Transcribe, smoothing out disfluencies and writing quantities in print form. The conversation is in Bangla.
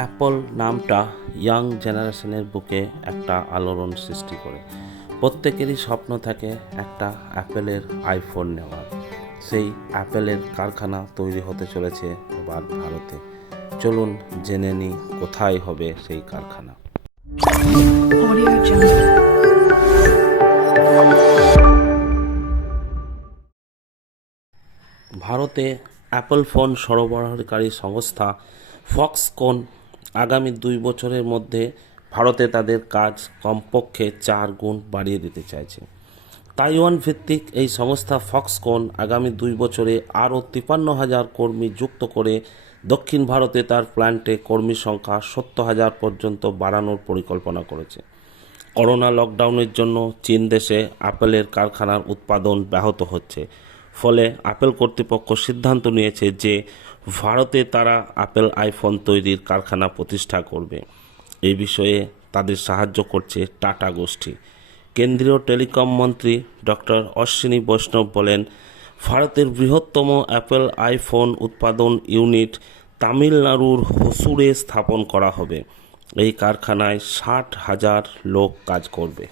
অ্যাপল নামটা ইয়াং জেনারেশনের বুকে একটা আলোড়ন সৃষ্টি করে। প্রত্যেকেরই স্বপ্ন থাকে একটা অ্যাপেলের আইফোন নেওয়ার। সেই অ্যাপেলের কারখানা তৈরি হতে চলেছে এবার ভারতে। চলুন জেনে নিই কোথায় হবে সেই কারখানা। ভারতে অ্যাপল ফোন সরবরাহকারী সংস্থা ফক্সকন আগামী 2 বছরের মধ্যে ভারতে তাদের কাজ কমপক্ষে 4 গুণ বাড়িয়ে দিতে চাইছে। তাইওয়ান ভিত্তিক এই সংস্থা ফক্সকন আগামী 2 বছরে আরও 53,000 কর্মী যুক্ত করে দক্ষিণ ভারতে তার প্ল্যান্টে কর্মী সংখ্যা 70,000 পর্যন্ত বাড়ানোর পরিকল্পনা করেছে। করোনা লকডাউনের জন্য চীন দেশে অ্যাপেলের কারখানার উৎপাদন ব্যাহত হচ্ছে, ফলে অ্যাপেল কর্তৃপক্ষ সিদ্ধান্ত নিয়েছে যে ভারতে তারা অ্যাপেল আইফোন তৈরির কারখানা প্রতিষ্ঠা করবে। এই বিষয়ে তাদের সাহায্য করছে টাটা গোষ্ঠী। কেন্দ্রীয় টেলিকম মন্ত্রী ডক্টর অশ্বিনী বৈষ্ণব বলেন, ভারতের বৃহত্তম অ্যাপেল আইফোন উৎপাদন ইউনিট তামিলনাড়ুর হোসুরে স্থাপন করা হবে। এই কারখানায় 60,000 লোক কাজ করবে।